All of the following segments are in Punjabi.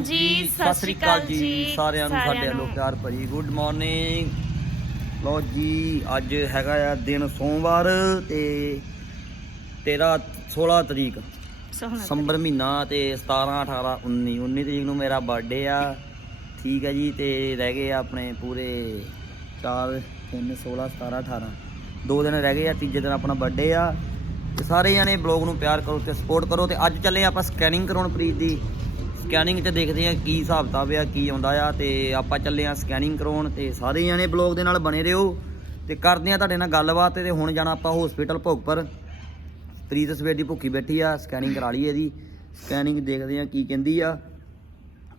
ਜੀ ਸਤਿ ਸ੍ਰੀ ਅਕਾਲ ਜੀ ਸਾਰਿਆਂ ਨੂੰ ਸਾਡੇ ਵੱਲੋਂ ਪਿਆਰ ਭਰੀ ਗੁੱਡ ਮਾਰਨਿੰਗ। ਲੋ ਜੀ ਅੱਜ ਹੈਗਾ ਆ ਦਿਨ ਸੋਮਵਾਰ ਤੇ 13 16 ਤਰੀਕ। ਦਸੰਬਰ ਮਹੀਨਾ ਤੇ 17 18 19 19 ਤਰੀਕ ਨੂੰ ਮੇਰਾ ਬਰਥਡੇ ਆ। ਠੀਕ ਹੈ ਜੀ ਤੇ ਰਹਿ ਗਏ ਆ ਆਪਣੇ ਪੂਰੇ 4 3 16 17 18 ਦੋ ਦਿਨ ਰਹਿ ਗਏ ਆ ਤੀਜੇ ਦਿਨ ਆਪਣਾ ਬਰਥਡੇ ਆ। ਤੇ ਸਾਰੇ ਜਣੇ ਬਲੌਗ ਨੂੰ ਪਿਆਰ ਕਰੋ ਤੇ ਸਪੋਰਟ ਕਰੋ ਤੇ ਅੱਜ ਚੱਲੇ ਆਪਾਂ ਸਕੈਨਿੰਗ ਕਰਾਉਣ ਪ੍ਰੀਤ ਦੀ। ਸਕੈਨਿੰਗ 'ਚ ਦੇਖਦੇ ਆ ਕੀ ਹਿਸਾਬ ਕਿਤਾਬ ਆ ਕੀ ਆਉਂਦਾ ਆ ਤੇ ਆਪਾਂ ਚੱਲੇ ਆ ਸਕੈਨਿੰਗ ਕਰਾਉਣ ਤੇ ਸਾਰੇ ਜਣੇ ਬਲੌਗ ਦੇ ਨਾਲ ਬਣੇ ਰਹੋ ਤੇ ਕਰਦੇ ਆ ਤੁਹਾਡੇ ਨਾਲ ਗੱਲਬਾਤ ਤੇ ਹੁਣ ਜਾਣਾ ਆਪਾਂ ਹਸਪੀਟਲ ਭੋਗਪੁਰ। ਪ੍ਰੀਤ ਸਵੇਰ ਦੀ ਭੁੱਖੀ ਬੈਠੀ ਆ ਸਕੈਨਿੰਗ ਕਰਾ ਲਈ ਇਹਦੀ। ਸਕੈਨਿੰਗ ਦੇਖਦੇ ਆ ਕੀ ਕਹਿੰਦੀ ਆ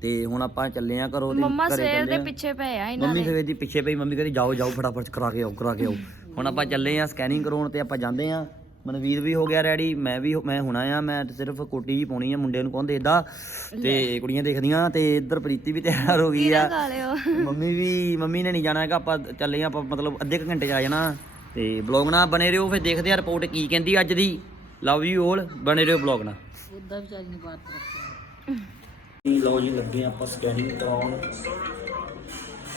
ਤੇ ਹੁਣ ਆਪਾਂ ਚੱਲੇ ਆ ਘਰੋਂ ਤੇ ਮੰਮਾ ਸਵੇਰ ਦੇ। ਪਿੱਛੇ ਪਏ ਆ ਇਹਨਾਂ ਮੰਮੀ ਦੇ। ਸਵੇਰ ਦੀ ਪਿੱਛੇ ਪਈ ਮੰਮੀ ਕਹਿੰਦੀ ਜਾਓ ਜਾਓ ਫਟਾਫਟ ਕਰਾ ਕੇ ਆਓ ਕਰਾ ਕੇ ਆਓ। ਹੁਣ ਆਪਾਂ ਚੱਲੇ ਆ ਸਕੈਨਿੰਗ ਕਰਾਉਣ ਤੇ ਆਪਾਂ ਜਾਂਦੇ ਆ ਮਨਵੀਰ ਵੀ ਹੋ ਗਿਆ ਰੈਡੀ ਮੈਂ ਵੀ ਮੈਂ ਹੁਣਾ ਆ ਮੈਂ ਤੇ ਸਿਰਫ ਕੋਟੀ ਹੀ ਪਾਉਣੀ ਆ ਮੁੰਡੇ ਨੂੰ ਕੌਣ ਦੇਖਦਾ ਤੇ ਕੁੜੀਆਂ ਦੇਖਦੀਆਂ ਤੇ ਇੱਧਰ ਪ੍ਰੀਤੀ ਵੀ ਤਿਆਰ ਹੋ ਗਈ ਆ। ਮੰਮੀ ਵੀ ਮੰਮੀ ਨੇ ਨਹੀਂ ਜਾਣਾ ਹੈਗਾ ਆਪਾਂ ਚੱਲੇ ਆ ਆਪਾਂ ਮਤਲਬ ਅੱਧੇ ਕੁ ਘੰਟੇ ਚ ਆ ਜਾਣਾ। ਤੇ ਬਲੌਗ ਨਾਲ ਬਨੇ ਰਹੋ ਫਿਰ ਦੇਖਦੇ ਆ ਰਿਪੋਰਟ ਕੀ ਕਹਿੰਦੀ ਅੱਜ ਦੀ। ਲਵ ਯੂ 올 ਬਨੇ ਰਹੋ ਬਲੌਗ ਨਾਲ। ਉਦਾਂ ਵਿਚਾਰੀ ਨੇ ਬਾਤ ਰੱਖਿਆ ਲਓ ਜੀ ਲੱਗੇ ਆਪਾਂ ਸਕੈਨਿੰਗ ਕਰਾਉਣ।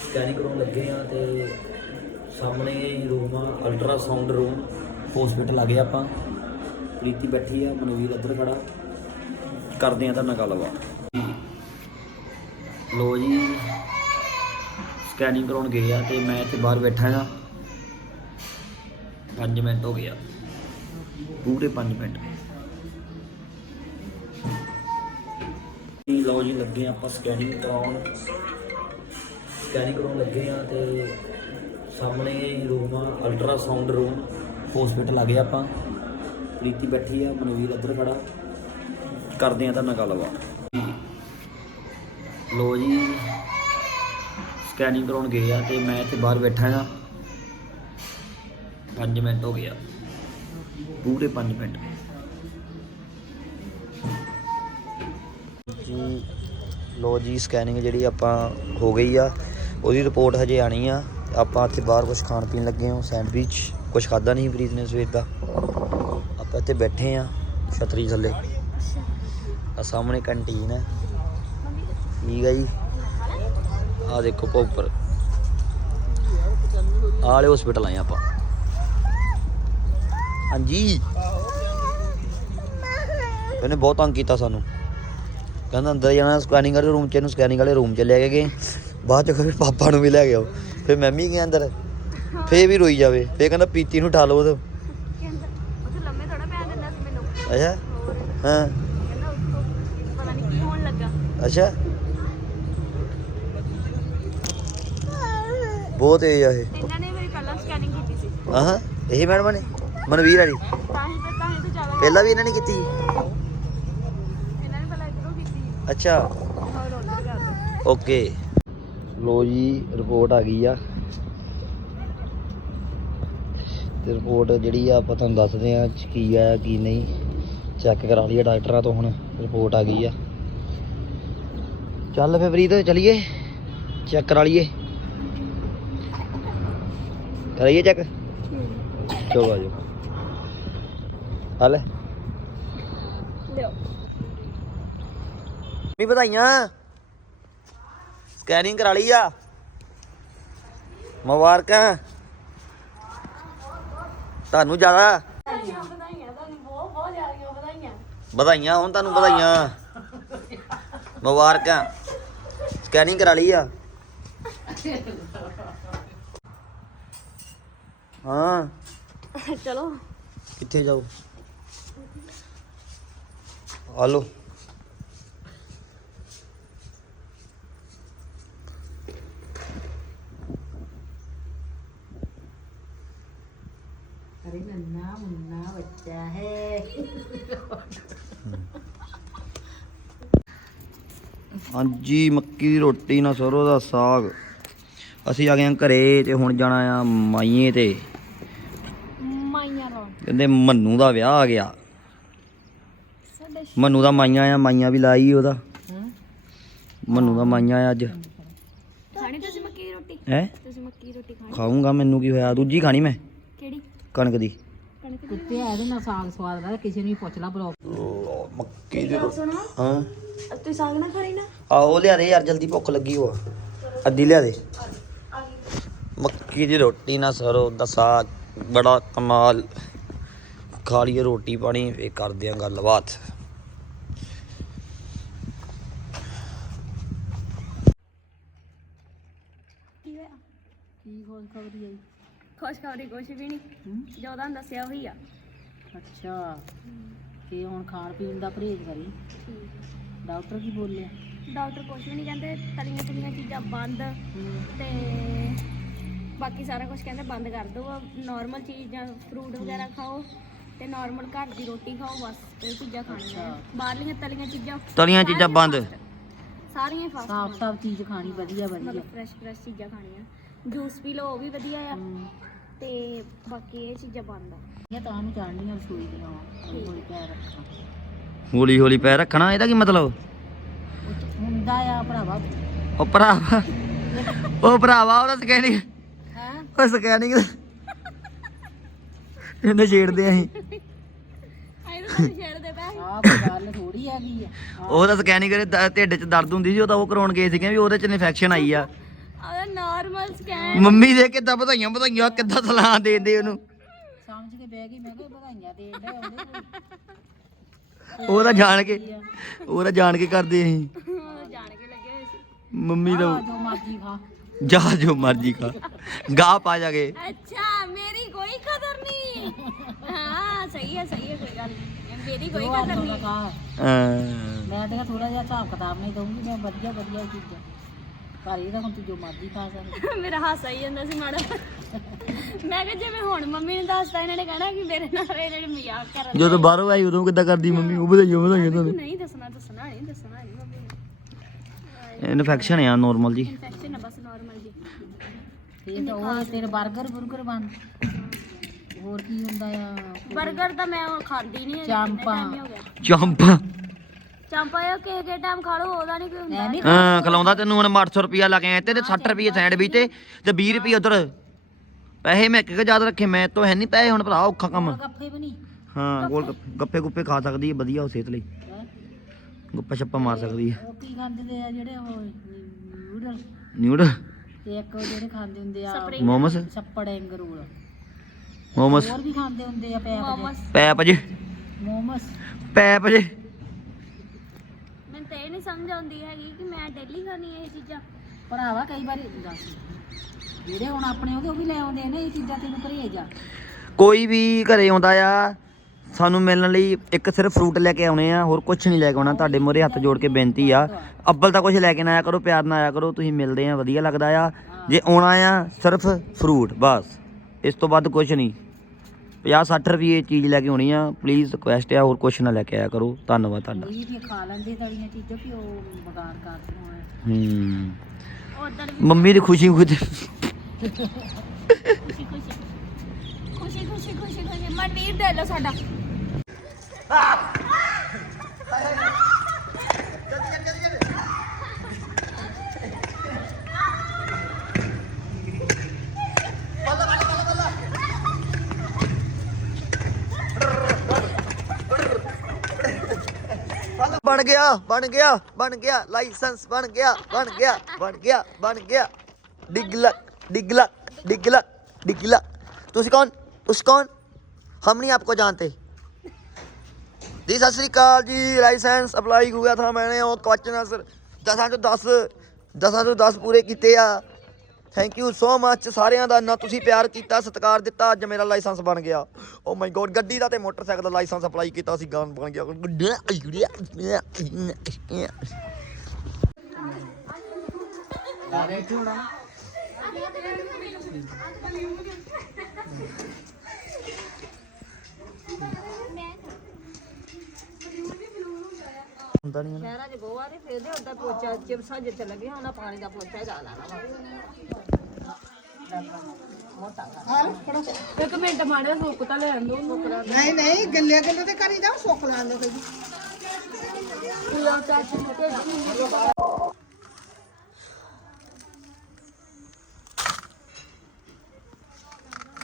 ਸਕੈਨਿੰਗ ਕਰਾਉਣ ਲੱਗੇ ਆ ਤੇ ਸਾਹਮਣੇ ਰੂਮ ਆ ਅਲਟਰਾਸਾਊਂਡ ਰੂਮ ਹਸਪੀਟਲ ਆ ਗਏ ਆਪਾਂ। ਪ੍ਰੀਤੀ ਬੈਠੀ ਆ ਮਨਵੀਰ ਇੱਧਰ ਖੜਾ। ਕਰਦੇ ਆ ਤਾਂ ਨਾਲ ਗੱਲਬਾਤ। ਲੋ ਜੀ ਸਕੈਨਿੰਗ ਕਰਾਉਣ ਗਏ ਆ ਤੇ ਮੈਂ ਇੱਥੇ ਬਾਹਰ ਬੈਠਾ ਆ। 5 ਮਿੰਟ ਹੋ ਗਿਆ ਪੂਰੇ 5 ਮਿੰਟ। ਜੀ ਲਓ ਜੀ, ਲੱਗੇ ਆਪਾਂ ਸਕੈਨਿੰਗ ਕਰਾਉਣ। ਸਕੈਨਿੰਗ ਕਰਾਉਣ ਲੱਗੇ ਆ ਤੇ ਸਾਹਮਣੇ ਰੂਮ ਆ ਅਲਟਰਾਸਾਊਂਡ ਰੂਮ ਹਸਪੀਟਲ ਆ ਗਏ ਆਪਾਂ। ਪ੍ਰੀਤੀ ਬੈਠੀ ਆ ਮਨਵੀਰ ਇੱਧਰ ਖੜਾ। ਕਰਦੇ ਆ ਤਾਂ ਨਾਲ ਗੱਲਬਾਤ। ਲੋ ਜੀ ਸਕੈਨਿੰਗ ਕਰਾਉਣ ਗਏ ਆ ਤੇ ਮੈਂ ਇੱਥੇ ਬਾਹਰ ਬੈਠਾ ਆ। 5 ਮਿੰਟ ਹੋ ਗਿਆ ਪੂਰੇ 5 ਮਿੰਟ। ਜੀ ਲੋ ਜੀ ਸਕੈਨਿੰਗ ਜਿਹੜੀ ਆਪਾਂ ਹੋ ਗਈ ਆ, ਉਹਦੀ ਰਿਪੋਰਟ ਹਜੇ ਆਣੀ ਆ। ਆਪਾਂ ਇੱਥੇ ਬਾਹਰ ਕੁਝ ਖਾਣ ਪੀਣ ਲੱਗੇ ਹਾਂ ਸੈਂਡਵਿਚ ਕੁਝ ਖਾਦਾ ਨਹੀਂ ਪ੍ਰੀਤ ਨੇ ਸਵੇਰ ਦਾ? ਆਪਾਂ ਇੱਥੇ ਬੈਠੇ ਆ ਛਤਰੀ ਥੱਲੇ। ਆ ਸਾਹਮਣੇ ਕੰਟੀਨ ਹੈ। ਠੀਕ ਹੈ ਜੀ। ਆ ਦੇਖੋ ਭੋਪਰ ਆਲੇ ਵਾਲੇ ਹਸਪੀਟਲ ਆਏ ਆਪਾਂ। ਹਾਂਜੀ। ਇਹਨੇ ਬਹੁਤ ਤੰਗ ਕੀਤਾ ਸਾਨੂੰ। ਕਹਿੰਦਾ ਅੰਦਰ ਜਾਣਾ ਸਕੈਨਿੰਗ ਵਾਲੇ ਰੂਮ ਚ, ਇਹਨੂੰ ਸਕੈਨਿੰਗ ਵਾਲੇ ਰੂਮ ਚ ਲੈ ਕੇ ਗਏ। ਬਾਅਦ ਚ ਫਿਰ ਪਾਪਾ ਨੂੰ ਵੀ ਲੈ ਗਿਆ ਫਿਰ ਮੈਂ ਵੀ ਗਿਆ ਅੰਦਰ। ਫੇਰ ਵੀ ਰੋਈ ਜਾਵੇ ਫੇਰ ਕਹਿੰਦਾ ਪੀਤੀ ਨੂੰ ਠਾ ਲਓ ਉਹਦੇ। ਉੱਥੇ ਲੰਮੇ ਥੋੜਾ ਪਿਆ ਦਿੰਦਾ ਸੀ ਮੈਨੂੰ। ਅੱਛਾ। ਹੋਰ। ਹਾਂ। ਕਹਿੰਦਾ ਉੱਥੋਂ ਪਤਾ ਨਹੀਂ ਕੀ ਹੋਣ ਲੱਗਾ। ਅੱਛਾ। ਬਹੁਤ ਤੇਜ਼ ਆ ਇਹ। ਇਹਨਾਂ ਨੇ ਮੇਰੀ ਪਹਿਲਾਂ ਸਕੈਨਿੰਗ ਕੀਤੀ ਸੀ। ਆਹਾਂ ਇਹੀ ਮੈਡਮ ਨੇ ਮਨਵੀਰ ਵਾਲੀ। ਤਾਂ ਹੀ ਤਾਂ ਤਾਂ ਹੀ ਤਾਂ ਜ਼ਿਆਦਾ ਪਹਿਲਾਂ ਵੀ ਇਹਨਾਂ ਨੇ ਕੀਤੀ? ਇਹਨਾਂ ਨੇ ਪਹਿਲਾਂ ਇਧਰੋਂ ਕੀਤੀ। ਅੱਛਾ। ਹੋਰ ਕਰ ਦਿੱਤੀ ਓਕੇ। ਲੋ ਜੀ ਰਿਪੋਰਟ ਆ ਗਈ ਆ। ਤੇ ਰਿਪੋਰਟ ਜਿਹੜੀ ਆ ਆਪਾਂ ਤੁਹਾਨੂੰ ਦੱਸਦੇ ਆ ਕੀ ਆ ਕੀ ਨਹੀਂ। ਚੈੱਕ ਕਰਾ ਲਈਏ ਡਾਕਟਰਾਂ ਤੋਂ ਹੁਣ ਰਿਪੋਰਟ ਆ ਗਈ ਆ। ਚੱਲ ਫੇ ਫਰੀਦ ਚਲੀਏ। ਚੈੱਕ ਕਰਾ ਲਈਏ। ਕਰਾਈਏ ਚੈੱਕ ਚਲੋ ਆ ਜਾਓ। ਹਲੇ ਲਿਓ। ਵੀ ਵਧਾਈਆਂ। ਸਕੈਨਿੰਗ ਕਰਾ ਲਈ ਆ। ਮੁਬਾਰਕਾਂ। ਤੁਹਾਨੂੰ ਜ਼ਿਆਦਾ। ਵਧਾਈਆਂ ਤੁਹਾਨੂੰ ਬਹੁਤ ਬਹੁਤ ਜ਼ਿਆਦੀਆਂ ਵਧਾਈਆਂ ਵਧਾਈਆਂ ਹੁਣ ਤੁਹਾਨੂੰ ਵਧਾਈਆਂ। ਮੁਬਾਰਕਾਂ। ਸਕੈਨਿੰਗ ਕਰਾ ਲਈ ਆ। ਹਾਂ। ਚਲੋ। ਕਿੱਥੇ ਜਾਓ? ਹਲੋ अरे नन्ना मुन्ना बच्चा है ਹਾਂਜੀ ਮੱਕੀ ਦੀ ਰੋਟੀ ਨਾਲ ਸਰੋਂ ਦਾ ਸਾਗ ਅਸੀਂ ਆ ਗਏ ਹਾਂ ਘਰੇ ਤੇ ਹੁਣ ਜਾਣਾ ਆ ਮਾਈਏ ਤੇ ਮਾਈਆਂ ਰੋ ਕਹਿੰਦੇ ਮੰਨੂ ਦਾ ਵਿਆਹ ਆ ਗਿਆ ਸਾਡੇ ਮੰਨੂ ਦਾ ਮਾਈਆਂ ਆ ਮਾਈਆਂ ਵੀ ਲਾਈ ਉਹਦਾ ਮੰਨੂ ਦਾ ਮਾਈਆਂ ਆ ਅੱਜ ਖਾਣੀ ਤੁਸੀਂ ਮੱਕੀ ਦੀ ਰੋਟੀ ਹੈ ਤੁਸੀਂ ਮੱਕੀ ਦੀ ਰੋਟੀ ਖਾਣੀ ਖਾਊਂਗਾ ਮੈਨੂੰ ਕੀ ਹੋਇਆ ਦੂਜੀ ਖਾਣੀ ਮੈਂ ਕਿਹੜੀ ਕਣਕ ਦੀ। ਕੁੱਤੇ ਆ ਇਹਦੇ ਨਾਲ ਸਾਗ ਸਵਾਦ ਲੱਗਦਾ ਕਿਸੇ ਨੂੰ ਵੀ ਪੁੱਛ ਲਾ ਬਲੌਗ। ਮੱਕੀ ਦੀ ਰੋਟੀ ਸੁਣੋ ਹਾਂ। ਤੁਸੀਂ ਸਾਗ ਨਾ ਖਾਣੀ ਨਾ। ਆ ਉਹ ਲਿਆ ਦੇ ਯਾਰ ਜਲਦੀ ਭੁੱਖ ਲੱਗੀ ਹੋਆ। ਅੱਧੀ ਲਿਆ ਦੇ ਮੱਕੀ ਦੀ ਰੋਟੀ ਨਾਲ ਸਰੋਂ ਦਾ ਸਾਗ ਬੜਾ ਕਮਾਲ। ਖਾ ਲਈਏ ਰੋਟੀ ਪਾਣੀ ਫੇਰ ਕਰਦੇ ਆ ਗੱਲਬਾਤ। ਕੀ ਹੋਇਆ? ਕੀ ਖੋਜ ਖਬਰੀ ਆਈ ਖੁਸ਼ਖਬਰੀ ਕੁਛ ਵੀ ਨਹੀਂ ਹੂੰ? ਜੋ ਤੁਹਾਨੂੰ ਦੱਸਿਆ ਉਹੀ ਆ। ਅੱਛਾ। ਤੇ ਹੁਣ ਖਾਣ ਪੀਣ ਦਾ ਪਰਹੇਜ਼ ਕਰੀ? ਡਾਕਟਰ ਕੀ ਬੋਲਿਆ? ਡਾਕਟਰ ਕੁਛ ਵੀ ਨਹੀਂ ਕਹਿੰਦੇ ਤਲੀਆਂ ਤਲੀਆਂ ਚੀਜ਼ਾਂ ਬੰਦ। ਤੇ ਬਾਕੀ ਸਾਰਾ ਕੁਝ ਕਹਿੰਦੇ ਬੰਦ ਕਰ ਦਿਓ ਨਾਰਮਲ ਚੀਜ਼ਾਂ ਫਰੂਟ ਵਗੈਰਾ ਖਾਓ ਤੇ ਨਾਰਮਲ ਘਰ ਦੀ ਰੋਟੀ ਖਾਓ ਬਸ ਇਹ ਚੀਜ਼ਾਂ ਖਾਣੀਆਂ ਆ। ਬਾਹਰਲੀਆਂ ਤਲੀਆਂ ਚੀਜ਼ਾਂ ਤਲੀਆਂ ਚੀਜ਼ਾਂ ਬੰਦ। ਸਾਰੀਆਂ ਫਾਸਟ ਸਾਫ਼ ਸਾਫ਼ ਚੀਜ਼ ਖਾਣੀ ਵਧੀਆ ਵਧੀਆ। ਮਤਲਬ ਫਰੈਸ਼ ਫਰੈਸ਼ ਚੀਜ਼ਾਂ ਖਾਣੀਆਂ। ਜੂਸ ਪੀ ਲਓ ਉਹ ਵੀ ਵਧੀਆ ਆ। ਹੂੰ। ਤੇ ਬਾਕੀ ਇਹ ਚੀਜ਼ਾਂ ਬੰਦ ਆ। ਇਹ ਤਾਂ ਨੂੰ ਚਾੜਨੀਆਂ ਰਸੋਈ ਦੀਆਂ ਹੌਲੀ ਹੌਲੀ ਪੈਰ ਰੱਖਾਂ। ਹੌਲੀ ਹੌਲੀ ਪੈਰ ਰੱਖਣਾ ਇਹਦਾ ਕੀ ਮਤਲਬ? ਉਹ 'ਚ ਹੁੰਦਾ ਆ ਭਰਾਵਾ। ਉਹ ਭਰਾਵਾ ਉਹ ਭਰਾਵਾ ਉਹਦਾ ਸਕੈਨਿੰਗ ਹੈ? ਉਹ ਸਕੈਨਿੰਗ ਇਹਨੇ ਛੇੜਦੇ ਅਸੀਂ। ਆਏ ਤਾਂ ਛੇੜਦੇ ਪਏ ਆਹ ਕੋਈ ਗੱਲ ਥੋੜੀ ਹੈਗੀ ਆ। ਉਹਦਾ ਸਕੈਨਿੰਗ ਕਰੇ ਦ- ਢਿੱਡ 'ਚ ਦਰਦ ਹੁੰਦੀ ਸੀ ਉਹ ਤਾਂ ਉਹ ਕਰਾਉਣ ਗਏ ਸੀਗੇ ਵੀ ਉਹਦੇ 'ਚ ਇਨਫੈਕਸ਼ਨ ਆਈ ਆ ਆ। ਨਾਰਮਲ ਸਕੈਨ ਮੰਮੀ ਦੇ ਕਿੱਦਾਂ ਵਧਾਈਆਂ ਵਧਾਈਆਂ ਕਿੱਦਾਂ ਸਲਾਹ ਦੇਂਦੇ ਉਹਨੂੰ? ਸਮਝ ਕੇ ਬਹਿ ਗਈ ਮੈਂ ਕਿਹਾ ਵਧਾਈਆਂ ਦੇਣ ਦੇ ਆਉਂਦੇ ਉਹ ਤਾਂ ਜਾਣ ਕੇ ਉਹ ਤਾਂ ਜਾਣ ਕੇ ਕਰਦੇ ਅਸੀਂ ਜਾਣ ਕੇ ਲੱਗੇ ਹੋਏ ਸੀ ਮੰਮੀ ਜੋ ਮਰਜ਼ੀ ਖਾ। ਜਾ ਜੋ ਮਰਜ਼ੀ ਖਾ। ਗਾ ਪਾ ਜਾਗੇ ਅੱਛਾ ਮੇਰੀ ਕੋਈ ਕਦਰ ਨਹੀਂ। ਹਾਂ ਸਹੀ ਹੈ ਸਹੀ ਹੈ ਕੋਈ ਗੱਲ ਨਹੀਂ। ਮੇਰੀ ਕੋਈ ਆਉਂਦਾ ਨਹੀਂ। ਅਹ ਮੈਂ ਤਾਂ ਥੋੜਾ ਜਿਹਾ ਹਿਸਾਬ ਕਿਤਾਬ ਨਹੀਂ ਦਊਂਗੀ ਮੈਂ ਵਧੀਆ ਵਧੀਆ ਚੀਜ਼ਾਂ। ਪਰ ਇਹ ਤਾਂ ਹੁਣ ਤੂੰ ਜੋ ਮਰਜ਼ੀ ਖਾ ਸਕਦੀ ਮੇਰਾ ਹਾਸਾ ਹੀ ਜਾਂਦਾ ਸੀ ਮਾੜਾ। ਮੈਂ ਕਿਹਾ ਜਿਵੇਂ ਹੁਣ ਮੰਮੀ ਨੇ ਦੱਸਤਾ ਇਹਨਾਂ ਨੇ ਕਹਿਣਾ ਕਿ ਮੇਰੇ ਨਾਲ ਇਹ ਜਿਹੜੇ ਮਜ਼ਾਕ ਕਰਨ ਜਦੋਂ ਬਾਹਰੋਂ ਆਈ ਉਦੋਂ ਕਿੱਦਾਂ ਕਰਦੀ ਮੰਮੀ? ਉਹ ਵਧਾਈਆਂ ਵਧਾਈਆਂ ਤੁਹਾਨੂੰ। ਨਹੀਂ ਦੱਸਣਾ ਦੱਸਣਾ ਨਹੀਂ ਦੱਸਣਾ ਨਹੀਂ ਮੰਮੀ ਨੇ। ਇਨਫੈਕਸ਼ਨ ਆ ਨਾਰਮਲ ਜੀ। ਇਨਫੈਕਸ਼ਨ ਹੈ ਬਸ ਨਾਰਮਲ ਜੀ। ਇਹ ਤਾਂ ਉਹ ਤੇਰੇ 버ਗਰ ਬੁਰਗਰ ਬਣ। ਹੋਰ ਕੀ ਹੁੰਦਾ ਆ? 버ਗਰ ਤਾਂ ਮੈਂ ਹੁਣ ਖਾਂਦੀ ਨਹੀਂ ਚਾਂਪਾਂ। ਚੰਪਾ। ਚਾਂਪਾ ਇਹ ਕਿਸੇ ਟਾਈਮ ਖਾ ਲਓ ਉਹਦਾ ਨਹੀਂ ਕੋਈ ਹੁੰਦਾ। ਹਾਂ ਖਲਾਉਂਦਾ ਤੈਨੂੰ ਹੁਣ 800 ਰੁਪਿਆ ਲਾ ਕੇ ਆਏ ਤੇ 60 ਰੁਪਏ ਸੈਂਡਵਿਚ ਤੇ ਤੇ 20 ਰੁਪਏ ਉਧਰ। ਪੈਸੇ ਮੈਂ ਇੱਕ ਯਾਦ ਰੱਖੇ ਮੈਂ ਤੋਂ ਹੈ ਨਹੀਂ ਪੈਸੇ ਹੁਣ ਭਰਾ ਔਖਾ ਕੰਮ। ਗੱਫੇ ਵੀ ਨਹੀਂ ਹਾਂ ਗੋਲ ਗੱਪ- ਗੱਪੇ ਗੁੱਪੇ ਖਾ ਸਕਦੀ ਹੈ ਵਧੀਆ ਉਹ ਸਿਹਤ ਲਈ? ਗੁੱਪਾ ਛੱਪਾ ਮਾਰ ਸਕਦੀ ਹੈ। ਉਹ ਕੀ ਖਾਂਦੇ ਤੇ ਆ ਜਿਹੜੇ ਉਹ ਨੂਡਲ? ਨਿਊਡਲ ਤੇ ਇੱਕ ਉਹ ਜਿਹੜੇ ਖਾਂਦੇ ਹੁੰਦੇ ਆ Spring ਮੋਮਸ? ਛੱਪੜ ਮੋਮਸ। ਹੋਰ ਵੀ ਖਾਂਦੇ ਹੁੰਦੇ ਆ ਪੈਪ ਜੇ। ਮੋਮਸ। ਪੈਪ ਜੇ। ਤਾਂ ਇਹ ਨਹੀਂ ਸਮਝ ਆਉਂਦੀ ਹੈਗੀ ਕਿ ਮੈਂ ਡੇਲੀ ਖਾਣੀ ਇਹ ਚੀਜ਼ਾਂ। ਭਰਾਵਾ ਕਈ ਵਾਰੀ ਦੱਸ ਜਿਹੜੇ ਹੁਣ ਆਪਣੇ ਉਹਦੇ ਉਹ ਵੀ ਲੈ ਆਉਂਦੇ ਨੇ ਇਹ ਚੀਜ਼ਾਂ ਤੈਨੂੰ ਪਰਹੇਜ ਆ। ਕੋਈ ਵੀ ਘਰੇ ਆਉਂਦਾ ਆ ਸਾਨੂੰ ਮਿਲਣ ਲਈ ਇੱਕ ਸਿਰਫ ਫਰੂਟ ਲੈ ਕੇ ਆਉਣੇ ਆ ਹੋਰ ਕੁਝ ਨਹੀਂ ਲੈ ਕੇ ਆਉਣਾ। ਤੁਹਾਡੇ ਮੂਹਰੇ ਹੱਥ ਜੋੜ ਕੇ ਬੇਨਤੀ ਆ ਅੱਬਲ ਤਾਂ ਕੁਝ ਲੈ ਕੇ ਨਾ ਆਇਆ ਕਰੋ ਪਿਆਰ ਨਾਲ ਆਇਆ ਕਰੋ ਤੁਸੀਂ ਮਿਲਦੇ ਆ ਵਧੀਆ ਲੱਗਦਾ ਆ। ਜੇ ਆਉਣਾ ਆ ਸਿਰਫ ਫਰੂਟ ਬਸ। ਇਸ ਤੋਂ ਵੱਧ ਕੁਝ ਨਹੀਂ। 50 60 ਰੁਪਏ ਚੀਜ਼ ਲੈ ਕੇ ਆਉਣੀ ਆ ਪਲੀਜ਼ ਰਿਕੁਐਸਟ ਆ ਹੋਰ ਕੁਝ ਨਾ ਲੈ ਕੇ ਆਇਆ ਕਰੋ ਧੰਨਵਾਦ ਤੁਹਾਡਾ ਇਹ ਵੀ ਖਾ ਲੈਂਦੇ ਤਲੀਆਂ ਚੀਜ਼ਾਂ ਕਿ ਉਹ ਬਗਾਨ ਕਰ ਹੋਣ ਹੂੰ ਉਧਰ ਵੀ ਮੰਮੀ ਦੀ ਖੁਸ਼ੀ ਖੁਦ ਖੁਸ਼ੀ ਖੁਸ਼ੀ ਖੁਸ਼ੀ ਖੁਸ਼ੀ ਖੁਸ਼ੀ ਖੁਸ਼ੀ ਮਨਵੀਰ ਦੇ ਲੋ ਸਾਡਾ ਬਣ ਗਿਆ ਬਣ ਗਿਆ ਬਣ ਗਿਆ ਲਾਇਸੈਂਸ ਬਣ ਗਿਆ ਬਣ ਗਿਆ ਬਣ ਗਿਆ ਬਣ ਗਿਆ डिगलक डिगलक डिगलक डिगलक ਤੁਸੀਂ ਕੌਣ ਤੁਸੀਂ ਕੌਣ हम नहीं आपको जानते जी सत श्रीकाल जी लाइसेंस अप्लाई हुआ था मैंने और क्वेश्चन आंसर दसा चो दस ਦਸਾਂ ਤੋਂ 10 ਪੂਰੇ ਕੀਤੇ ਆ ਥੈਂਕ ਯੂ ਸੋ ਮੱਚ ਸਾਰਿਆਂ ਦਾ ਨਾ ਤੁਸੀਂ ਪਿਆਰ ਕੀਤਾ ਸਤਿਕਾਰ ਦਿੱਤਾ ਅੱਜ ਮੇਰਾ ਲਾਇਸੈਂਸ ਬਣ ਗਿਆ। ਓ ਮਾਈ ਗੋਡ ਗੱਡੀ ਦਾ ਤੇ ਮੋਟਰਸਾਈਕਲ ਦਾ ਲਾਇਸੈਂਸ ਅਪਲਾਈ ਕੀਤਾ ਸੀ ਗਾਨ ਬਣ ਗਿਆ। ਹੁੰਦਾ ਨਹੀਂ ਸ਼ਹਿਰਾਂ 'ਚ ਗੋਆ ਨਹੀਂ ਫੇਰਦੇ ਉਦਾਂ ਪੋਚਾ ਚਿਪਸਾਂ ਜਿੱਥੇ ਲੱਗੇ ਹੋਣਾ ਪਾਣੀ ਦਾ ਪੋਚਾ ਜਾ ਲੈਣਾ ਇੱਕ ਮਿੰਟ ਮਾੜਾ ਸੁੱਕ ਤਾਂ ਲੈ ਆਂਦੋ ਨਹੀਂ ਨਹੀਂ ਗੱਲੇ ਗੱਲੇ ਤੇ ਕਰੀ ਜਾ ਸੁੱਕ ਲਾਂਦੇ ਕੋਈ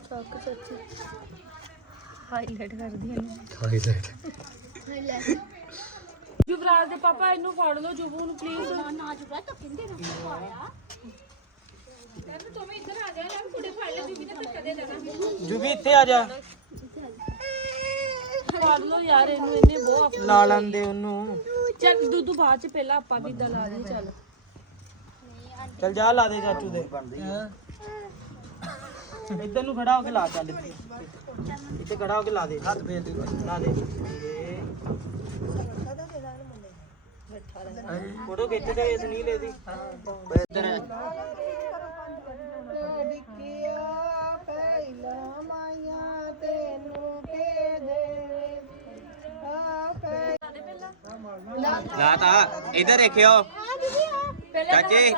ਚੱਕ ਚਾਚੀ। ਹਾਈਲਾਈਟ ਕਰਦੀ ਇਹਨੂੰ ਹਾਈਲਾਈਟ ਯੁਵਰਾਜ ਦੇ ਪਾਪਾ ਇਹਨੂੰ ਫੜ ਲਓ ਜੁਬੂ ਨੂੰ ਪਲੀਜ਼ ਨਾ ਨਾ ਜੁਗਾ ਤਾਂ ਕਿੰਦੇ ਨਾ ਆਇਆ ਜੁਬੀ ਇੱਥੇ ਆ ਜਾ। ਫੜ ਲਓ ਯਾਰ ਇਹਨੂੰ ਇਹਨੇ ਬਹੁਤ ਲਾ ਲੈਂਦੇ ਉਹਨੂੰ। ਚੱਲ ਦੁੱਧ ਬਾਅਦ ਚ ਪਹਿਲਾਂ ਆਪਾਂ ਵੀ ਲਾ ਲਈ ਚੱਲ। ਚੱਲ ਜਾ ਲਾ ਦੇ ਚਾਚੂ ਦੇ। ਇੱਧਰ ਨੂੰ ਖੜਾ ਹੋ ਕੇ ਲਾ ਚੱਲ ਇੱਥੇ। ਇੱਥੇ ਖੜਾ ਹੋ ਕੇ ਲਾ ਦੇ ਹੱਥ ਫੇਰ ਦੇ। ਲਾ ਦੇ। ਫੋਟੋ ਖਿੱਚਦੇ ਇਸ ਨਹੀਂ ਲੈਦੀ ਇੱਧਰ ਡਿੱਕਿਆ ਪਹਿਲਾ ਮਾਇਆ ਤੈਨੂੰ ਕੇ ਦੇ ਆ। ਲਾਤਾ ਇੱਧਰ ਦੇਖਿਓ ਚਾਚੇ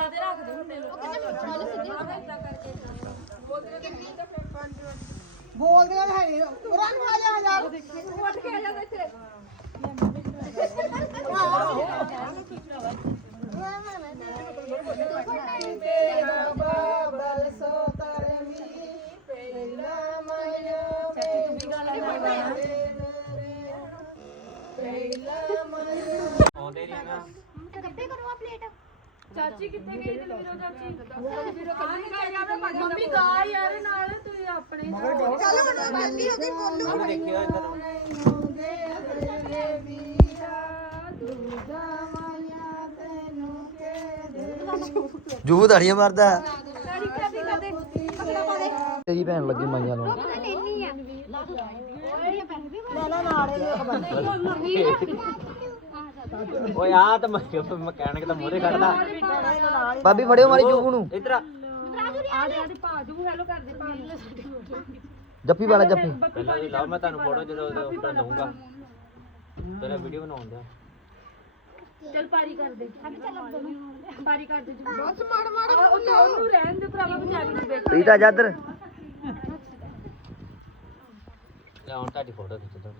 ਬੋਲਦੇ ਹੈ ਤੁਰਨ ਆ ਜਾ ਯਾਰ ਉੱਠ ਕੇ ਆ ਜਾ ਇੱਥੇ। ਤੇਰਾ ਬਾਬਲ ਸੋ ਤਰਮੀ ਪਹਿਲਾ ਮਾਇਆ ਚਾਚੀ ਤੂੰ ਵੀ ਗਾਲਾਂ ਆਉਂਦੇ ਨਹੀਂ ਨਾ ਚਾਚੀ ਕਿੱਥੇ ਗਈ ਦਿਲਵੀਰੋ ਚਾਚੀ ਦਿਲਵੀਰੋ ਕੱਲੀ ਮੰਮੀ ਗਾ ਯਾਰ ਨਾਲ ਤੂੰ ਆਪਣੇ ਚੱਲ ਹੁਣ ਬੰਦੀ ਹੋ ਗਈ ਬੋਲੂ। ਦੇਖਿਓ ਇੱਧਰ। ਜੂ ਧਾੜੀਆਂ ਮਾਰਦਾ। ਤੇਰੀ ਭੈਣ ਲੱਗੀ ਮਾਈਆਂ ਨੂੰ। ਓਏ ਆ ਤਾਂ ਮਕੈਨਿਕ ਤਾਂ ਮੋਰੇ ਖੜਦਾ। ਬਾਬੀ ਫੜਿਓ ਮਾਰੀ ਜੂ ਨੂੰ। ਇੱਧਰ ਆ। ਜੱਫੀ ਵਾਲਾ ਜੱਫੀ। ਪਹਿਲਾਂ ਵੀ ਲਾਓ ਮੈਂ ਤੁਹਾਨੂੰ ਫੋਟੋ ਜਦੋਂ ਦਊਂਗਾ ਪਹਿਲਾਂ ਵੀਡੀਓ ਬਣਾਉਣ ਦਾ ਚੱਲ ਪਾਰੀ ਕਰ ਦੇ। ਪਾਰੀ ਕਰ ਦੇ ਬਸ ਮੜ ਮੜ ਉਹਨੂੰ ਰਹਿਣ ਦੇ ਭਰਾਵਾ ਵਿਚਾਰੀ ਨੂੰ ਬੈਠ ਪ੍ਰੀਤਾ ਜਾਦਰ ਲੈ ਹੁਣ ਤੁਹਾਡੀ ਫੋਟੋ ਖਿੱਚ ਦੋ।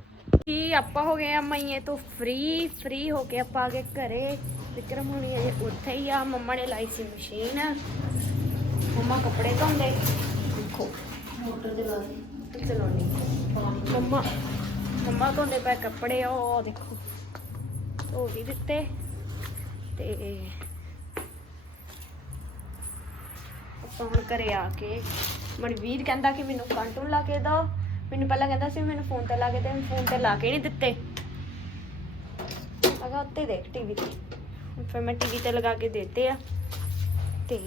ਜੀ ਆਪਾਂ ਹੋ ਗਏ ਆ ਮਈਏ ਤੋਂ ਫ੍ਰੀ ਫ੍ਰੀ ਹੋ ਕੇ ਆਪਾਂ ਆ ਗਏ ਘਰੇ। ਵਿਕਰਮ ਹੁਣੀ ਅਜੇ ਉੱਥੇ ਹੀ ਆ ਮੰਮਾ ਨੇ ਲਾਈ ਸੀ ਮਸ਼ੀਨ। ਮੰਮਾ ਕੱਪੜੇ ਧੋਂਦੇ। ਦੇਖੋ ਮੋਟਰ ਦੇ ਲਾ ਕੇ ਚਲਾਉਣੀ। ਮੰਮਾ ਮੰਮਾ ਧੋਂਦੇ ਪਏ ਕੱਪੜੇ ਉਹ ਦੇਖੋ। ਧੋ ਵੀ ਦਿੱਤੇ ਤੇ ਆਪਾਂ ਹੁਣ ਘਰੇ ਆ ਕੇ ਮਨਵੀਰ ਕਹਿੰਦਾ ਕਿ ਮੈਨੂੰ ਕਾਰਟੂਨ ਲਾ ਕੇ ਦਿਓ ਮੈਨੂੰ ਪਹਿਲਾਂ ਕਹਿੰਦਾ ਸੀ ਮੈਨੂੰ ਫੋਨ ਤੇ ਲਾ ਕੇ ਦੇ ਫੋਨ ਤੇ ਲਾ ਕੇ ਨਹੀਂ ਦਿੱਤੇ। ਮੈਂ ਕਿਹਾ ਉੱਤੇ ਦੇਖ ਟੀਵੀ ਤੇ। ਫਿਰ ਮੈਂ ਟੀਵੀ ਤੇ ਲਗਾ ਕੇ ਦਿੱਤੇ ਆ। ਤੇ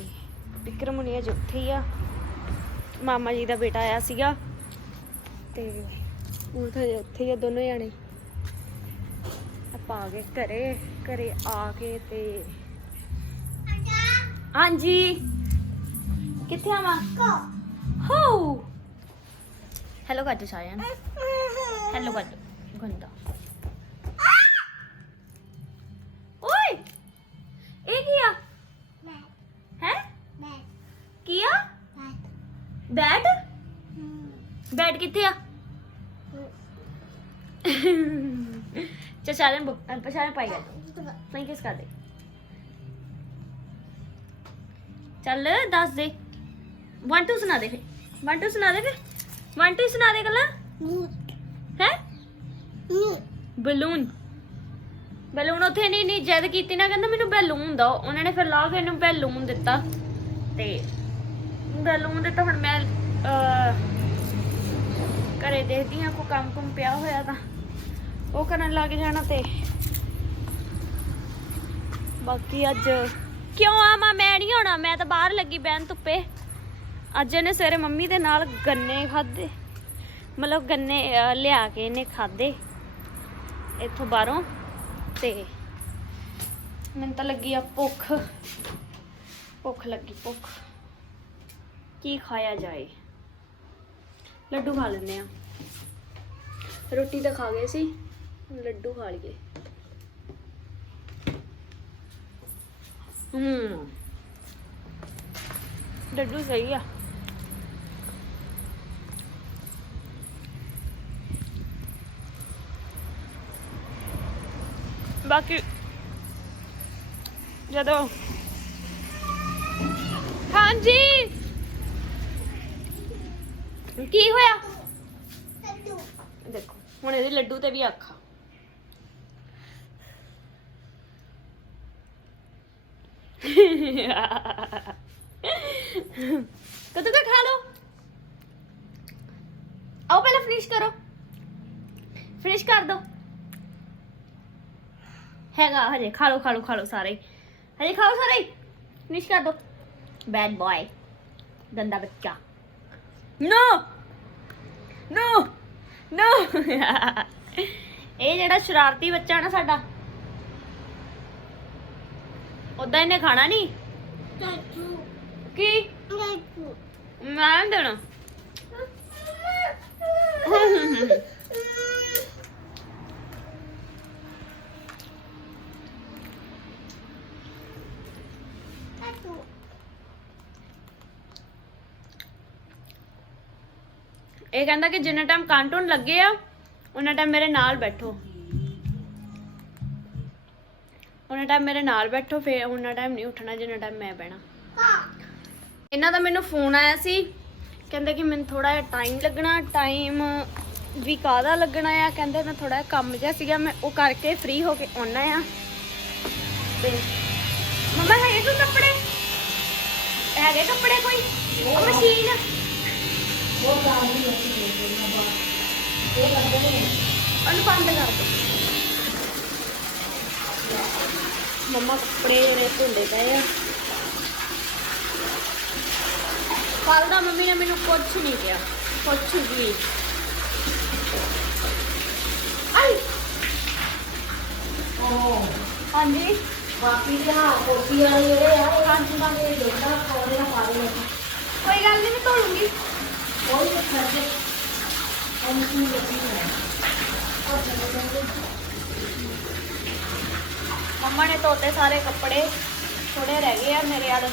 ਵਿਕਰਮ ਹੁਣੀ ਅਜੇ ਉੱਥੇ ਹੀ ਆ। ਮਾਮਾ ਜੀ ਦਾ ਬੇਟਾ ਆਇਆ ਸੀਗਾ। ਤੇ ਉਹ ਤਾਂ ਅਜੇ ਉੱਥੇ ਹੀ ਆ ਦੋਨੋਂ ਜਾਣੇ। ਆਪਾਂ ਆ ਗਏ ਘਰੇ ਘਰੇ ਆ ਕੇ ਤੇ ਹਾਂਜੀ। ਕਿੱਥੇ ਆਵਾਂ ਹੋ। ਹੈਲੋ ਕਰ ਦੋ ਸਾਰਿਆਂ ਨੂੰ। ਹੈਲੋ ਕਰ ਦੋ ਗੰਦਾ। ਓਏ ਇਹ ਕੀ ਆ? ਹੈ? ਕੀ ਆ? ਬੈਟ ਬੈਟ ਕਿੱਥੇ ਆ? ਚਸ਼ਾਰਨ ਬੁੱਕ ਪਛਾਣ ਪਾਈ ਗਿਆ ਨਹੀਂ ਕਿਸ ਕਰ ਦੇ ਚੱਲ ਦੱਸ ਦੇ। 1 2 ਸੁਣਾ ਦੇ ਫਿਰ। 1 2 ਸੁਣਾ ਦੇ ਫਿਰ। 1 2 ਸੁਣਾ ਦੇ ਗੱਲਾਂ। ਹੈ? ਬਲੂਨ ਬਲੂਨ ਉੱਥੇ ਨਹੀਂ ਨਹੀਂ ਜਦ ਕੀਤੀ ਨਾ ਕਹਿੰਦਾ ਮੈਨੂੰ ਬੈਲੂਨ ਦੋ। ਉਹਨਾਂ ਨੇ ਫਿਰ ਲਾ ਕੇ ਇਹਨੂੰ ਬੈਲੂਨ ਦਿੱਤਾ। ਤੇ ਬੈਲੂਨ ਦਿੱਤਾ ਹੁਣ ਮੈਂ ਅਹ, ਘਰੇ ਦੇਖਦੀ ਹਾਂ ਕੋਈ ਕੰਮ ਕੁਮ ਪਿਆ ਹੋਇਆ ਤਾਂ। ਉਹ ਕਰਨ ਲੱਗ ਜਾਣਾ ਤੇ। ਬਾਕੀ ਅੱਜ ਕਿਉਂ ਆਵਾਂ ਮੈਂ? ਨਹੀਂ ਹੋਣਾ ਮੈਂ ਤਾਂ ਬਾਹਰ ਲੱਗੀ ਬਹਿਣ ਧੁੱਪੇ। ਅੱਜ ਇਹਨੇ ਸਵੇਰੇ ਮੰਮੀ ਦੇ ਨਾਲ ਗੰਨੇ ਖਾਦੇ ਮਤਲਬ ਗੰਨੇ ਲਿਆ ਕੇ ਇਹਨੇ ਖਾਦੇ ਇੱਥੋਂ ਬਾਹਰੋਂ ਤੇ ਮੈਨੂੰ ਤਾਂ ਲੱਗੀ ਆ ਭੁੱਖ। ਭੁੱਖ ਲੱਗੀ, ਭੁੱਖ। ਕੀ ਖਾਇਆ ਜਾਏ? ਲੱਡੂ ਖਾ ਲੈਂਦੇ ਆ। ਰੋਟੀ ਤਾਂ ਖਾ ਗਏ ਸੀ। ਹੁਣ ਲੱਡੂ ਖਾ ਲਈਏ ਹੂੰ ਲੱਡੂ ਸਹੀ ਆ ਬਾਕੀ ਜਦੋਂ ਹਾਂਜੀ ਕੀ ਹੋਇਆ ਦੇਖੋ ਹੁਣ ਇਹਦੇ ਲੱਡੂ ਤੇ ਵੀ ਕਦੋਂ ਤੱਕ ਖਾ ਲਓ ਆਓ ਪਹਿਲਾਂ ਫਿਨਿਸ਼ ਕਰੋ ਫਿਨਿਸ਼ ਕਰ ਦੋ ਹੈਗਾ ਹਜੇ ਖਾ ਲਓ ਖਾ ਲਓ ਖਾ ਲਓ ਸਾਰੇ ਹਜੇ ਖਾਓ ਸਾਰੇ ਫਿਨਿਸ਼ ਕਰ ਦੋ ਬੈਡ ਬॉय ਗੰਦਾ ਬੱਚਾ ਨੋ ਨੋ ਨੋ ਇਹ ਜਿਹੜਾ ਸ਼ਰਾਰਤੀ ਬੱਚਾ ਨਾ ਸਾਡਾ ਉਦਾਂ ਇਹਨੇ ਖਾਣਾ ਨਹੀਂ? ਕੀ? ਮੈਂ ਦੇਣਾ। ਇਹ ਕਹਿੰਦਾ ਕਿ ਜਿੰਨਾ ਟਾਈਮ ਕਾਰਟੂਨ ਲੱਗੇ ਆ ਉਹਨਾਂ ਟਾਈਮ ਮੇਰੇ ਨਾਲ ਬੈਠੋ। ਉਹਨਾਂ ਟਾਈਮ ਮੇਰੇ ਨਾਲ ਬੈਠੋ ਫੇਰ ਉਹਨਾਂ ਟਾਈਮ ਨਹੀਂ ਉੱਠਣਾ ਜਿੰਨਾ ਟਾਈਮ ਮੈਂ ਬਹਿਣਾ। ਇਹਨਾਂ ਦਾ ਮੈਨੂੰ ਫੋਨ ਆਇਆ ਸੀ। ਕਹਿੰਦੇ ਕਿ ਮੈਨੂੰ ਥੋੜਾ ਜਿਹਾ ਟਾਈਮ ਲੱਗਣਾ ਟਾਈਮ ਵੀ ਕਾਹਦਾ ਲੱਗਣਾ ਆ? ਕਹਿੰਦੇ ਮੈਂ ਥੋੜਾ ਜਿਹਾ ਕੰਮ ਜਿਹਾ ਸੀਗਾ ਮੈਂ ਉਹ ਕਰਕੇ ਫ੍ਰੀ ਹੋ ਕੇ ਆਉਣਾ ਆ। ਤੇ ਮੰਮਾ ਹੈਗੇ ਕੋਈ ਕੱਪੜੇ? ਹੈਗੇ ਕੱਪੜੇ ਕੋਈ? ਉਹ ਮਸ਼ੀਨ? ਉਹਨੂੰ ਬੰਦ ਕਰ ਦੋ। ਮੰਮਾ ਕੱਪੜੇ ਜਿਹੜੇ ਧੁੰਦੇ ਪਏ ਆ। ਕੱਲ ਦਾ ਮੰਮੀ ਨੇ ਮੈਨੂੰ ਕੁਝ ਨਹੀਂ ਕਿਹਾ ਕੁਝ ਵੀ। ਆਈ। ਹਾਂਜੀ। ਬਾਕੀ ਦੇ ਹਾਂ ਕੋਪੀ ਵਾਲੇ ਜਿਹੜੇ ਆ ਉਹ ਹਾਂਜੀ ਦਾ ਮੇਰੇ ਦੋਸਤਾਂ ਪਾ ਦੇ ਕੋਈ ਗੱਲ ਨਹੀਂ ਮੈਂ ਧੋ ਲੂੰਗੀ। ਕੋਈ ਨਹੀਂ ਖਰਚੇ। ਉਹ ਨਹੀਂ ਲੱਗੀ ਹੈ ਮੰਮਾ ਨੇ ਧੋਤੇ ਸਾਰੇ ਕੱਪੜੇ ਥੋੜੇ ਰਹਿ ਗਏ ਆ ਮੇਰੇ ਵਾਲੇ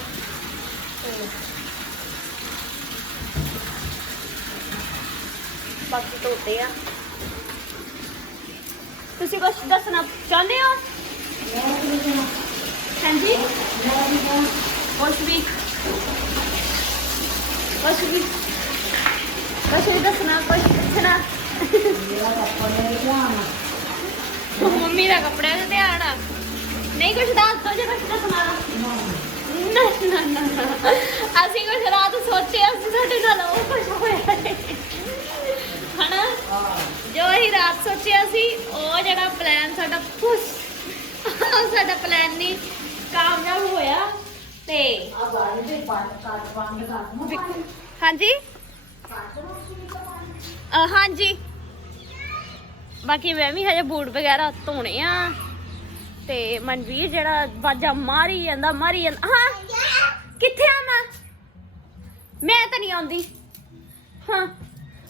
ਬਾਕੀ ਧੋਤੇ ਆ। ਤੁਸੀਂ ਕੁਝ ਦੱਸਣਾ ਚਾਹੁੰਦੇ ਹੋ? ਹਾਂਜੀ? ਕੁਛ ਵੀ। ਕੁਛ ਵੀ। ਕੁਛ ਵੀ ਦੱਸਣਾ ਕੁਛ ਪੁੱਛਣਾ? ਮੰਮੀ ਦਾ ਕੱਪੜਿਆਂ ਤੇ ਧਿਆਨ ਆ। ਨਹੀਂ ਕੁਛ ਦੱਸ ਦੋ ਜੇ ਕੁਛ ਦੱਸਣਾ ਨਾ ਨਾ ਨਾ ਨਾ। ਅਸੀਂ ਕੁਛ ਰਾਤ ਸੋਚਿਆ ਸੀ ਸਾਡੇ ਨਾਲ ਉਹ ਕੁਛ ਹੋਇਆ ਨੀ। ਹਨਾ? ਜੋ ਅਸੀਂ ਰਾਤ ਸੋਚਿਆ ਸੀ ਉਹ ਜਿਹੜਾ ਪਲਾਨ ਸਾਡਾ ਪੁਸ਼ ਸਾਡਾ ਪਲਾਨ ਨਹੀਂ ਕਾਮਯਾਬ ਹੋਇਆ। ਤੇ ਆ ਬਾਰੇ ਦੇ ਪਾਟ ਕਾਟ ਬੰਦ ਕਰ ਮੋ ਹਾਂਜੀ? ਅ, ਹਾਂਜੀ। ਬਾਕੀ ਮੈਂ ਵੀ ਹਜੇ ਬੂਟ ਵਗੈਰਾ ਧੋਣੇ ਆ। ਤੇ ਮਨਵੀਰ ਜਿਹੜਾ ਬਾਜਾ ਮਾਰੀ ਜਾਂਦਾ ਮਾਰੀ ਜਾਂਦਾ। ਹਾਂ ਕਿੱਥੇ ਆ ਮੈਂ? ਮੈਂ ਤਾਂ ਨਹੀਂ ਆਉਂਦੀ। ਹਾਂ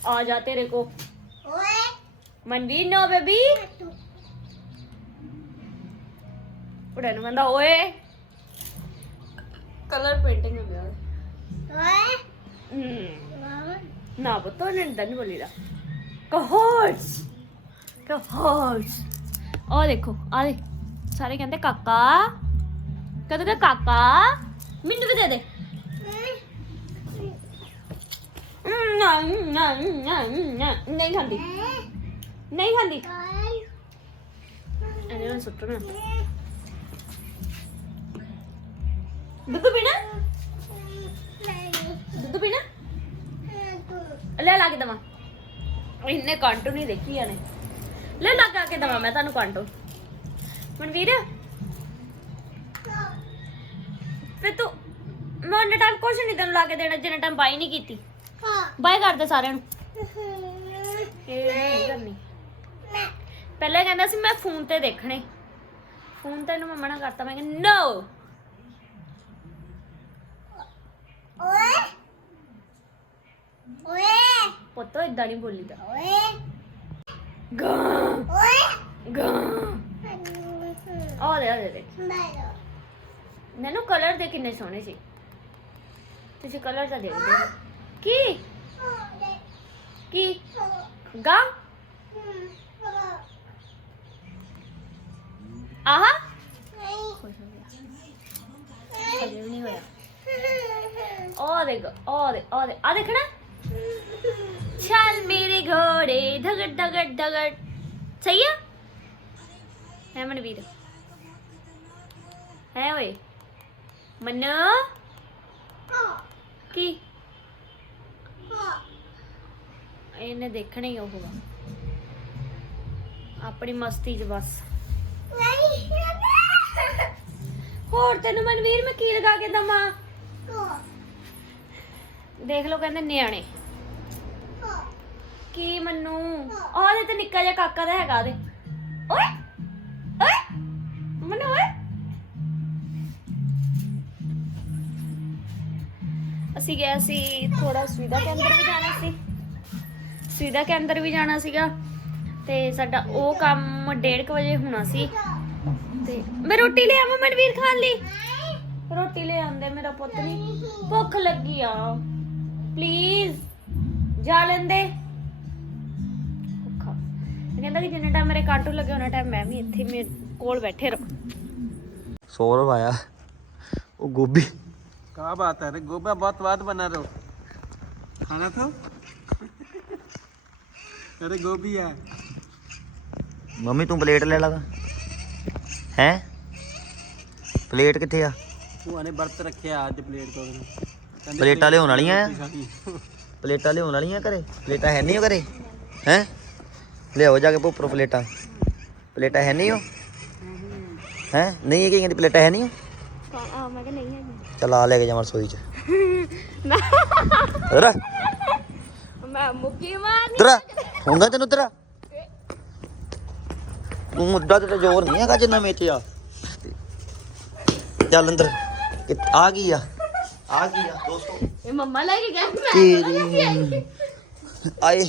ਆ ਜਾ ਤੇਰੇ ਕੋ। ਓਏ। Manveer no baby. ਉੜਨ ਨੂੰ ਕਹਿੰਦਾ ਓਏ। ਕਲਰ ਪੇਂਟਿੰਗ ਹੋ ਗਿਆ ਓਏ। ਹਮ ਨਾ ਬਤੋ ਨੇ ਦਨ ਬੋਲੀਦਾ। ਕਹੋਰਸ ਕਹੋਰਸ ਉਹ ਦੇਖੋ ਆ ਦੇ ਸਾਰੇ ਕਹਿੰਦੇ ਕਾਕਾ। ਕਦੋਂ ਕਿ ਕਾਕਾ? ਮੈਨੂੰ ਵੀ ਦੇ ਦੇ। ਨਾ ਨਾ ਨਾ ਨਾ ਨਹੀਂ ਖਾਂਦੀ। ਨਹੀਂ ਖਾਂਦੀ। ਇਹਨੇ ਨੂੰ ਸੁੱਟਣਾ। ਦੁੱਧ ਪੀਣਾ? ਦੁੱਧ ਪੀਣਾ? ਲੈ ਲਾ ਕੇ ਦਵਾਂ। ਇੰਨੇ ਕਾਂਟੋ ਨਹੀਂ ਦੇਖੀ ਜਾਣੇ ਲੈ ਲਾ ਕੇ ਦਵਾਂ ਮੈਂ ਤੁਹਾਨੂੰ ਕਾਂਟੋ। ਮਨਵੀਰ? ਫੇ ਤੂੰ ਮੈਂ ਉਹਨੇ ਟਾਈਮ ਕੁਛ ਨਹੀਂ ਤੈਨੂੰ ਲਾ ਕੇ ਦੇਣਾ ਜਿੰਨਾ ਟਾਈਮ ਬਾਈ ਨਹੀਂ ਕੀਤੀ। ਬਾਏ ਕਰ ਦੇ ਸਾਰਿਆਂ ਨੂੰ। ਇਹ ਨਹੀਂ। ਕਰਨੀ ਪਹਿਲਾਂ ਕਹਿੰਦਾ ਸੀ ਮੈਂ ਫੋਨ ਤੇ ਦੇਖਣੇ। ਫੋਨ ਤੇ ਇਹਨੂੰ ਮੈਂ ਮਨਾ ਕਰਤਾ ਮੈਂ ਕਿਹਾ ਨੋ ਓਏ। ਓਏ। ਪੁੱਤੋ ਇਦਾਂ ਨਹੀਂ ਬੋਲੀਦਾ। ਓਏ। ਗਾਂ। ਓਏ। ਗਾਂ। ਆ ਦੇ ਆ ਦੇ ਦੇ ਮੈਨੂੰ ਕਲਰ ਦੇ ਕਿੰਨੇ ਸੋਹਣੇ ਸੀ। ਤੁਸੀਂ ਕਲਰ ਤਾਂ ਦੇਖਦੇ ਹੋ। ਕੀ? ਕੀ? ਗਾ? ਆਹਾ? ਹਜੇ ਵੀ ਨਹੀਂ ਹੋਇਆ। ਦੇ ਦੇ ਆ ਦੇਖਣਾ। ਚੱਲ ਮੇਰੇ ਘੋੜੇ ਧਗੜ ਧਗੜ ਧਗੜ। ਸਹੀ ਆ? ਹੈ ਮਨਵੀਰ ਹੈ ਓਏ ਮਨੋ ਕੀ ਇਹਨੇ ਦੇਖਣਾ ਹੀ ਉਹ ਆਪਣੀ ਮਸਤੀ 'ਚ ਬਸ ਹੋਰ ਤੈਨੂੰ ਮਨਵੀਰ ਮੈਂ ਕੀ ਲਗਾ ਕੇ ਦਵਾਂ ਦੇਖ ਲਓ ਕਹਿੰਦੇ ਨਿਆਣੇ ਕੀ ਮੰਨੂ ਉਹਦੇ ਤੇ ਨਿੱਕਾ ਜਿਹਾ ਕਾਕਾ ਦਾ ਹੈਗਾ ਉਹਦੇ ਓਏ ਅਸੀਂ ਗਏ ਸੀ ਥੋੜਾ ਸੁਵਿਧਾ ਕੇਂਦਰ ਵੀ ਜਾਣਾ ਸੀ। ਸੁਵਿਧਾ ਕੇਂਦਰ ਵੀ ਜਾਣਾ ਸੀਗਾ ਤੇ ਸਾਡਾ ਉਹ ਕੰਮ 1:30 ਵਜੇ ਹੋਣਾ ਸੀ। ਤੇ ਮੈਂ ਰੋਟੀ ਲੈ ਆਵਾਂ ਮਨਵੀਰ ਖਾਣ ਲਈ? ਰੋਟੀ ਲੈ ਆਂਦੇ ਮੇਰਾ ਪੁੱਤ ਨਹੀਂ ਭੁੱਖ ਲੱਗੀ ਆ। ਪਲੀਜ਼ ਜਾ ਲੈਂਦੇ। ਕਹਿੰਦਾ ਕਿ ਜਿੰਨਾ ਟਾਈਮ ਮੇਰੇ ਕਾਟੂ ਲੱਗੇ, ਉਹਨਾਂ ਟਾਈਮ ਮੈਂ ਵੀ ਇੱਥੇ ਮੇਰੇ ਕੋਲ ਬੈਠੇ ਰਹੂੰ। ਸੌਰਵ ਆਇਆ। ਉਹ ਗੋਭੀ। क्या बात है अरे गोबा बहुत बात बना रहे हो खाना था अरे गोभी है ਮੰਮੀ ਤੂੰ ਪਲੇਟ ਲੈ ਲਗਾ ਹੈ ਪਲੇਟ ਕਿੱਥੇ ਆ ਭੂਆ ਨੇ ਵਰਤ ਰੱਖਿਆ ਅੱਜ ਪਲੇਟ ਤੋਂ ਕਹਿੰਦੇ ਪਲੇਟਾਂ ਲਿਆਉਣ ਵਾਲੀਆਂ ਆ ਖਾਣੀ। ਪਲੇਟਾਂ ਲਿਆਉਣ ਵਾਲੀਆਂ ਘਰੇ ਪਲੇਟਾਂ ਹੈ ਨਹੀਂ ਉਹ ਘਰੇ ਹੈ ਲਿਆਓ ਜਾ ਕੇ ਭੁੱਪਰੋਂ ਪਲੇਟਾਂ ਪਲੇਟਾਂ ਹੈ ਨਹੀਂ ਉਹ ਹੈ ਨਹੀਂ ਹੈਗੀ ਕਹਿੰਦੀ ਪਲੇਟਾਂ ਹੈ ਨਹੀਂ ਉਹ ਆ ਮੈਂ ਕਿ ਨਹੀਂ ਹੈਗੀ। ਚਲ ਆ ਲੈ ਕੇ ਜਾਵਾਂ ਰਸੋਈ ਚ। ਤੇਰਾ ਮੈਂ ਮੁੱਕੀ ਮਾਰਨੀ। ਤੇਰਾ ਹੁੰਦਾ ਤੈਨੂੰ ਤੇਰਾ ਤੂੰ ਮੁੱਦਾ ਤੇ ਜ਼ੋਰ ਨਹੀਂ ਹੈਗਾ ਜਿੰਨਾ ਮੇਚ ਆ। ਚੱਲ ਅੰਦਰ। ਆ ਗਈ ਆ? ਆ ਗਈ ਆ ਦੋਸਤੋ? ਇਹ ਮੰਮਾ ਲੈ ਕੇ ਗਏ ਮੈਂ ਆਏ।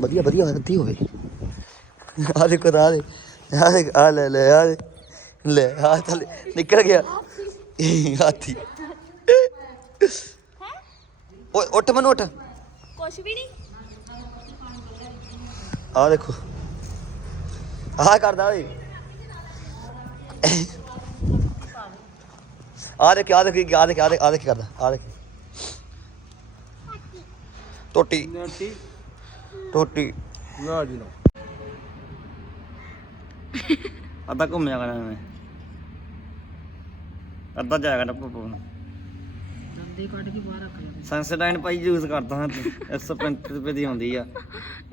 ਵਧੀਆ ਵਧੀਆ ਹੋਵੇ। ਆ ਦੇਖੋ ਆ ਦੇ ਆ ਲੈ ਲੈ ਆ ਦੇ। ਲੈ ਆ ਥੱਲੇ ਨਿਕਲ ਗਿਆ। ਹਾਥੀ। ਓਏ ਉੱਠ ਮਨ ਉੱਠ। ਕੁਛ ਵੀ ਨਹੀਂ। ਆ ਦੇਖੋ। ਆਹ ਕਰਦਾ ਓਏ। ਆ ਦੇਖ ਆ ਦੇਖ ਆ ਦੇਖ ਆ ਦੇਖ ਆ ਦੇਖ ਕਰਦਾ ਆ ਦੇਖ। ਟੋਟੀ ਟੋਟੀ ਟੋਟੀ ਜੀ ਨਾ ਅੱਧਾ ਘੁੰਮ ਜਾਣਾ ਮੈਂ। ਅੱਧਾ ਜਾਇਆ ਕਰਨਾ ਪਪੂ ਨੂੰ। ਦੰਦੇ ਕੱਢ ਕੇ ਬਾਹਰ ਰੱਖ ਲੈ ਸਨਸਟਾਈਨ ਪਾਈ ਯੂਜ਼ ਕਰਦਾ ਹਾਂ 135 ਰੁਪਏ ਦੀ ਆਉਂਦੀ ਆ।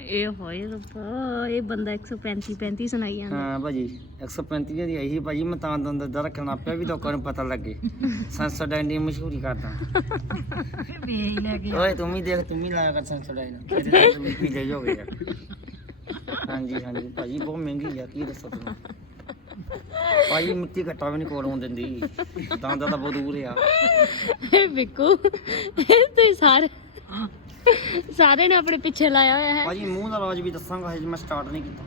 ਇਹ ਹੋਏ ਰੱਬਾ ਇਹ ਬੰਦਾ 135 35 ਸੁਣਾਈ ਜਾਂਦਾ। ਹਾਂ ਭਾਜੀ 135 ਦੀ ਆਈ ਸੀ ਭਾਜੀ ਮੈਂ ਤਾਂ ਦੰਦ ਦਾ ਰੱਖਣਾ ਪਿਆ ਵੀ ਲੋਕਾਂ ਨੂੰ ਪਤਾ ਲੱਗੇ। ਸਨਸਟਾਈਨ ਦੀ ਮਸ਼ਹੂਰੀ ਕਰਦਾ। ਲੈ ਓਏ ਤੂੰ ਵੀ ਦੇਖ ਤੂੰ ਵੀ ਲਾਇਆ ਕਰ ਸਨਸਟਾਈਨ। ਤੇਰੇ ਤਾਂ ਵੀ ਗਏ ਯਾਰ ਹਾਂਜੀ ਹਾਂਜੀ ਭਾਜੀ ਬਹੁਤ ਮਹਿੰਗੀ ਆ ਕੀ ਦੱਸਾਂ ਤੁਹਾਨੂੰ ਭਾਜੀ ਮਿੱਟੀ ਘੱਟਾ ਵੀ ਨਹੀਂ ਕੋਲ ਹੋਣ ਦਿੰਦੀ। ਦੰਦ ਤਾਂ ਬਹੁਤ ਦੂਰ ਆ। ਇਹ ਬਿੱਕੂ ਇਹ ਤੇ ਸਾਰੇ ਸਾਰੇ ਨੇ ਆਪਣੇ ਪਿੱਛੇ ਲਾਇਆ ਹੋਇਆ ਹੈ। ਭਾਜੀ ਮੂੰਹ ਦਾ ਰਾਜ ਵੀ ਦੱਸਾਂਗਾ ਹਜੇ ਮੈਂ ਸਟਾਰਟ ਨਹੀਂ ਕੀਤਾ।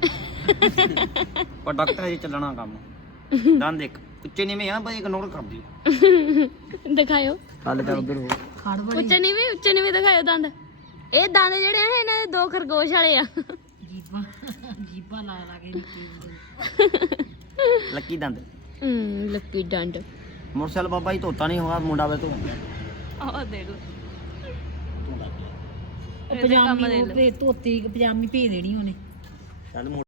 ਪ੍ਰੋਡਕਟ ਹਜੇ ਚੱਲਣਾ ਕੰਮ। ਦੰਦ ਇੱਕ ਉੱਚੇ ਨੀਵੇਂ ਆ ਭਾਈ ਇਗਨੋਰ ਕਰਦੀ ਦਿਖਾਇਓ। ਹੱਲ ਕਰ ਉਧਰ ਹੋ ਖੜ ਬੜੀ। ਉੱਚੇ ਨੀਵੇਂ ਉੱਚੇ ਨੀਵੇਂ ਦਿਖਾਇਓ ਦੰਦ। ਇਹ ਦੰਦ ਜਿਹੜੇ ਆ ਇਹਨਾਂ ਦੇ ਦੋ ਖਰਗੋਸ਼ ਵਾਲੇ ਆ। ਜੀਬਾਂ ਜੀਬਾਂ ਲਾ ਲਾ ਕੇ ਨਿੱਕੇ ਲੱਕੀ ਦੰਦ। ਹੂੰ ਲੱਕੀ ਡੰਡ ਮੋਟਰਸਾਈਕਲ ਬਾਬਾ ਜੀ ਧੋਤਾ ਨਹੀਂ ਹੋਗਾ ਮੁੰਡਾ ਵੇ ਧੋ ਆਹ ਦੇਖ ਲਓ। ਪਜਾਮੀ ਉਹ ਭੇ- ਧੋਤੀ ਪਜਾਮੀ ਭੇ ਦੇਣੀ ਉਹਨੇ। ਚੱਲ